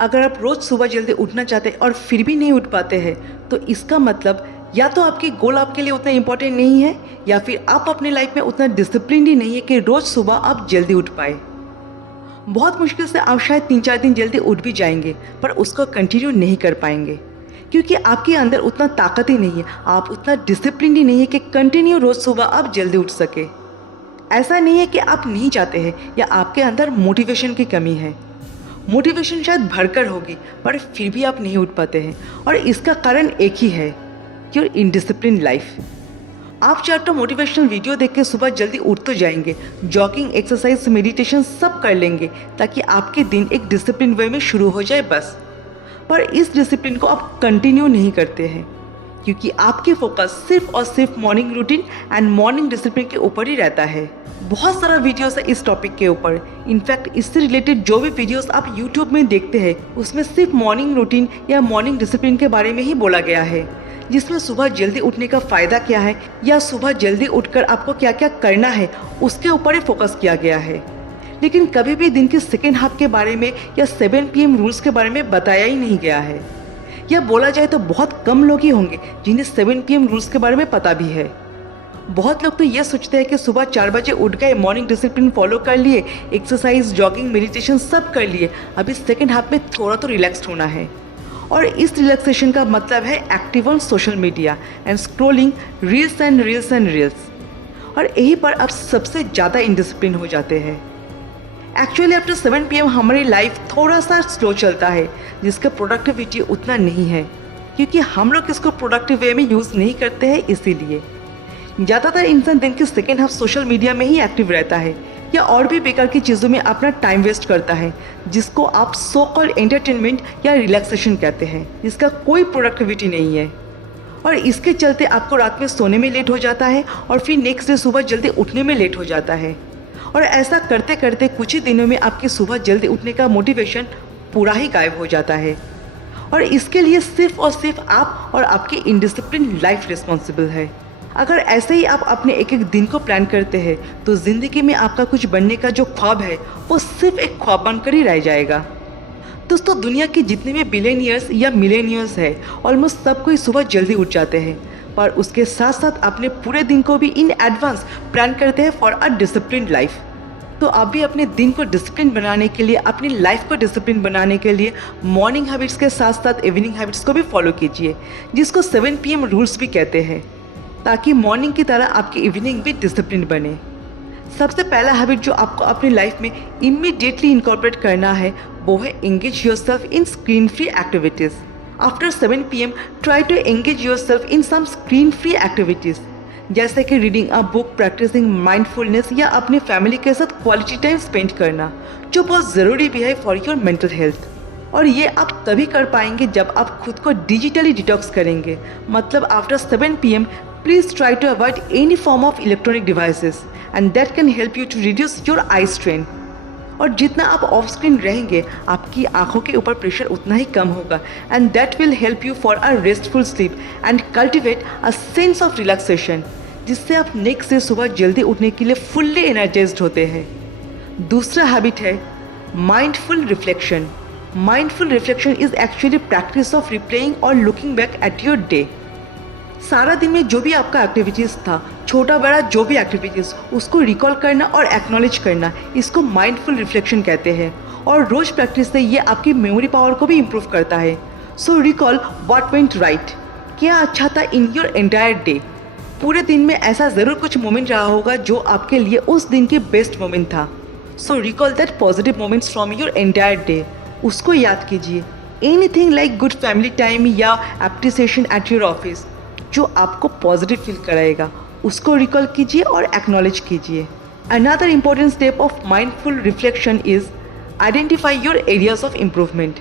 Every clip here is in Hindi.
अगर आप रोज़ सुबह जल्दी उठना चाहते हैं और फिर भी नहीं उठ पाते हैं तो इसका मतलब या तो आपकी गोल आपके लिए उतना इम्पोर्टेंट नहीं है या फिर आप अपने लाइफ में उतना डिसिप्लिन ही नहीं है कि रोज़ सुबह आप जल्दी उठ पाए। बहुत मुश्किल से आप शायद 3-4 दिन जल्दी उठ भी जाएंगे पर उसको कंटिन्यू नहीं कर पाएंगे क्योंकि आपके अंदर उतना ताकत ही नहीं है, आप उतना डिसिप्लिन ही नहीं है कि कंटिन्यू रोज़ सुबह आप जल्दी उठ सके। ऐसा नहीं है कि आप नहीं चाहते हैं या आपके अंदर मोटिवेशन की कमी है। मोटिवेशन शायद भरकर होगी पर फिर भी आप नहीं उठ पाते हैं और इसका कारण एक ही है, योर इनडिसिप्लिन लाइफ। आप चाहे तो मोटिवेशनल वीडियो देख के सुबह जल्दी उठ तो जाएंगे, जॉगिंग, एक्सरसाइज, मेडिटेशन सब कर लेंगे ताकि आपके दिन एक डिसिप्लिन वे में शुरू हो जाए बस। पर इस डिसिप्लिन को आप कंटिन्यू नहीं करते हैं क्योंकि आपके फोकस सिर्फ और सिर्फ morning routine and morning discipline के ऊपर ही रहता है। बहुत सारा वीडियोस है इस टॉपिक के ऊपर। इनफैक्ट इससे रिलेटेड जो भी वीडियोस आप यूट्यूब में देखते हैं उसमें सिर्फ मॉर्निंग रूटीन या मॉर्निंग डिसिप्लिन के बारे में ही बोला गया है, जिसमें सुबह जल्दी उठने का फ़ायदा क्या है या सुबह जल्दी उठकर आपको क्या क्या करना है उसके ऊपर ही फोकस किया गया है। लेकिन कभी भी दिन के सेकेंड हाफ के बारे में या 7 PM रूल्स के बारे में बताया ही नहीं गया है। या बोला जाए तो बहुत कम लोग ही होंगे जिन्हें 7 PM रूल्स के बारे में पता भी है। बहुत लोग तो ये सोचते हैं कि सुबह 4 बजे उठ गए, मॉर्निंग डिसिप्लिन फॉलो कर लिए, एक्सरसाइज, जॉगिंग, मेडिटेशन सब कर लिए, अभी सेकेंड हाफ में थोड़ा तो रिलैक्स्ड होना है। और इस रिलैक्सेशन का मतलब है active on social media and scrolling reels and reels and reels. और यहीं पर आप सबसे ज़्यादा इनडिसिप्लिन हो जाते हैं। एक्चुअली आफ्टर 7 PM हमारी लाइफ थोड़ा सा स्लो चलता है जिसका प्रोडक्टिविटी उतना नहीं है क्योंकि हम लोग इसको प्रोडक्टिव वे में यूज़ नहीं करते हैं। इसीलिए ज़्यादातर इंसान दिन के सेकेंड हाफ सोशल मीडिया में ही एक्टिव रहता है या और भी बेकार की चीज़ों में अपना टाइम वेस्ट करता है जिसको आप सो कॉल्ड एंटरटेनमेंट या रिलैक्सेशन कहते हैं, जिसका कोई प्रोडक्टिविटी नहीं है। और इसके चलते आपको रात में सोने में लेट हो जाता है और फिर नेक्स्ट डे सुबह जल्दी उठने में लेट हो जाता है। और ऐसा करते करते कुछ ही दिनों में आपकी सुबह जल्दी उठने का मोटिवेशन पूरा ही गायब हो जाता है। और इसके लिए सिर्फ और सिर्फ आप और आपकी इनडिसिप्लिन लाइफ रिस्पॉन्सिबल है। अगर ऐसे ही आप अपने एक एक दिन को प्लान करते हैं तो ज़िंदगी में आपका कुछ बनने का जो ख्वाब है वो सिर्फ एक ख्वाब बनकर ही रह जाएगा। दोस्तों, दुनिया के जितने भी बिलियनियर्स या मिलेनियर्स है ऑलमोस्ट सब कोई सुबह जल्दी उठ जाते हैं, पर उसके साथ साथ अपने पूरे दिन को भी इन एडवांस प्लान करते हैं फॉर अ डिसिप्लिन लाइफ। तो आप भी अपने दिन को डिसिप्लिन बनाने के लिए, अपनी लाइफ को डिसिप्लिन बनाने के लिए मॉर्निंग हैबिट्स के साथ साथ इवनिंग हैबिट्स को भी फॉलो कीजिए, जिसको 7 PM रूल्स भी कहते हैं, ताकि मॉर्निंग की तरह आपकी इवनिंग भी डिसिप्लिन बने। सबसे पहला हैबिट जो आपको अपनी लाइफ में इमीडिएटली इनकॉर्पोरेट करना है वो है engage yourself in screen free activities. After 7 PM try to engage yourself in some screen free activities, जैसे कि reading a book, practising mindfulness या अपनी फैमिली के साथ क्वालिटी टाइम स्पेंड करना, जो बहुत ज़रूरी भी है फॉर योर मेंटल हेल्थ। और ये आप तभी कर पाएंगे जब आप खुद को डिजिटली डिटॉक्स करेंगे। मतलब after 7 PM please try to avoid any form of electronic devices and that can help you to reduce your eye strain. और जितना आप ऑफ स्क्रीन रहेंगे आपकी आंखों के ऊपर प्रेशर उतना ही कम होगा and that will help you for a restful sleep and cultivate a sense of relaxation, जिससे आप नेक्स्ट डे सुबह जल्दी उठने के लिए फुल्ली एनर्जाइज्ड होते हैं। दूसरा हैबिट है mindful reflection. Mindful reflection is actually practice of replaying और looking back at your day. सारा दिन में जो भी आपका एक्टिविटीज़ था, छोटा बड़ा जो भी एक्टिविटीज़, उसको रिकॉल करना और एक्नॉलेज करना, इसको माइंडफुल रिफ्लेक्शन कहते हैं। और रोज़ प्रैक्टिस से ये आपकी मेमोरी पावर को भी इम्प्रूव करता है। सो रिकॉल व्हाट वेंट राइट, क्या अच्छा था इन योर एंटायर डे। पूरे दिन में ऐसा ज़रूर कुछ मोमेंट रहा होगा जो आपके लिए उस दिन के बेस्ट मोमेंट था। So recall that positive moments from your entire day, उसको याद कीजिए। Anything like good family time या एप्रिसिएशन एट योर ऑफिस जो आपको पॉजिटिव फील कराएगा, उसको रिकॉल कीजिए और एक्नॉलेज कीजिए। Another important step of mindful reflection is identify your areas of improvement.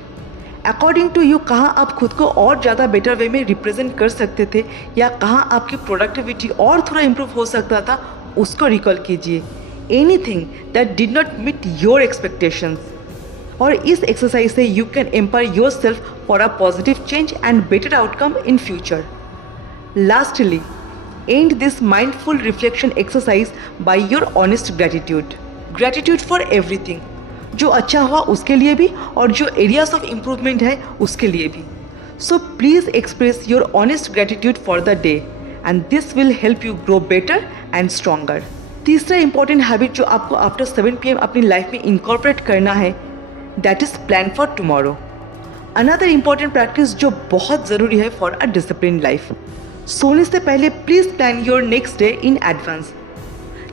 According to you कहाँ आप खुद को और ज़्यादा बेटर वे में रिप्रेजेंट कर सकते थे या कहाँ आपकी प्रोडक्टिविटी और थोड़ा इम्प्रूव हो सकता था, उसको रिकॉल कीजिए। Anything that did not meet your expectations. और इस एक्सरसाइज से you can empower your self for a positive change and better outcome in future. Lastly, end this mindful reflection exercise by your honest gratitude. Gratitude for everything. जो अच्छा हुआ उसके लिए भी और जो एरियाज ऑफ इम्प्रूवमेंट है उसके लिए भी। So please express your honest gratitude for the day and this will help you grow better and stronger. तीसरा इंपॉर्टेंट हैबिट जो आपको आफ्टर 7 PM अपनी लाइफ में इनकॉर्पोरेट करना है, that is plan for tomorrow. Another important practice जो बहुत ज़रूरी है फॉर अ डिसिप्लिन लाइफ। सोने से पहले please plan your next day in advance.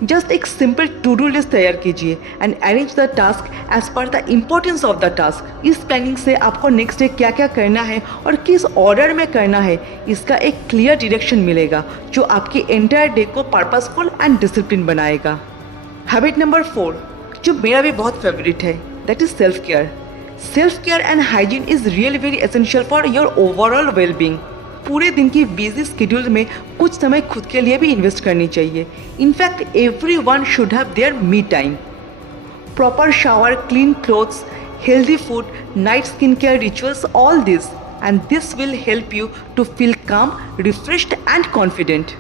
Just एक सिंपल टू डू लिस्ट तैयार कीजिए and arrange the task as per the importance of the task. इस प्लानिंग से आपको नेक्स्ट डे क्या क्या करना है और किस ऑर्डर में करना है, इसका एक क्लियर डायरेक्शन मिलेगा जो आपके एंटायर डे को पर्पसफुल एंड डिसिप्लिन बनाएगा। हैबिट नंबर 4 जो मेरा भी बहुत फेवरेट है, that is self care. Self care and hygiene is really very essential for your overall wellbeing. पूरे दिन की बिजी स्केड्यूल में कुछ समय खुद के लिए भी इन्वेस्ट करनी चाहिए। In fact everyone should have their me time. Proper shower, clean clothes, healthy food, night skin care rituals, all this and this will help you to feel calm, refreshed and confident.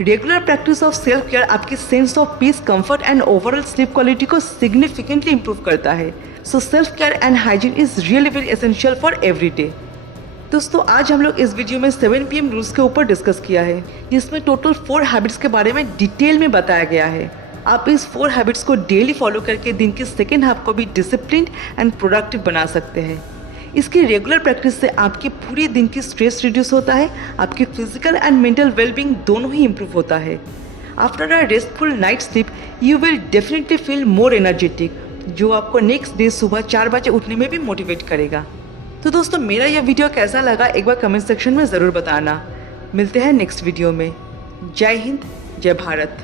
Regular practice of self care आपकी sense of peace, comfort and overall sleep quality को सिग्निफिकेंटली इंप्रूव करता है। So self care and hygiene is really very essential for every day. दोस्तों आज हम लोग इस वीडियो में 7 PM रूल्स के ऊपर डिस्कस किया है, जिसमें टोटल 4 हैबिट्स के बारे में डिटेल में बताया गया है। आप इस 4 हैबिट्स को डेली फॉलो करके दिन के सेकेंड हाफ को भी डिसिप्लिन्ड एंड प्रोडक्टिव बना सकते हैं। इसकी रेगुलर प्रैक्टिस से आपके पूरे दिन की स्ट्रेस रिड्यूस होता है, आपकी फिजिकल एंड मेंटल वेलबींग दोनों ही इम्प्रूव होता है। After a restful night sleep you will definitely feel more energetic, जो आपको नेक्स्ट डे सुबह 4 बजे उठने में भी मोटिवेट करेगा। तो दोस्तों मेरा यह वीडियो कैसा लगा एक बार कमेंट सेक्शन में ज़रूर बताना। मिलते हैं नेक्स्ट वीडियो में। जय हिंद, जय भारत।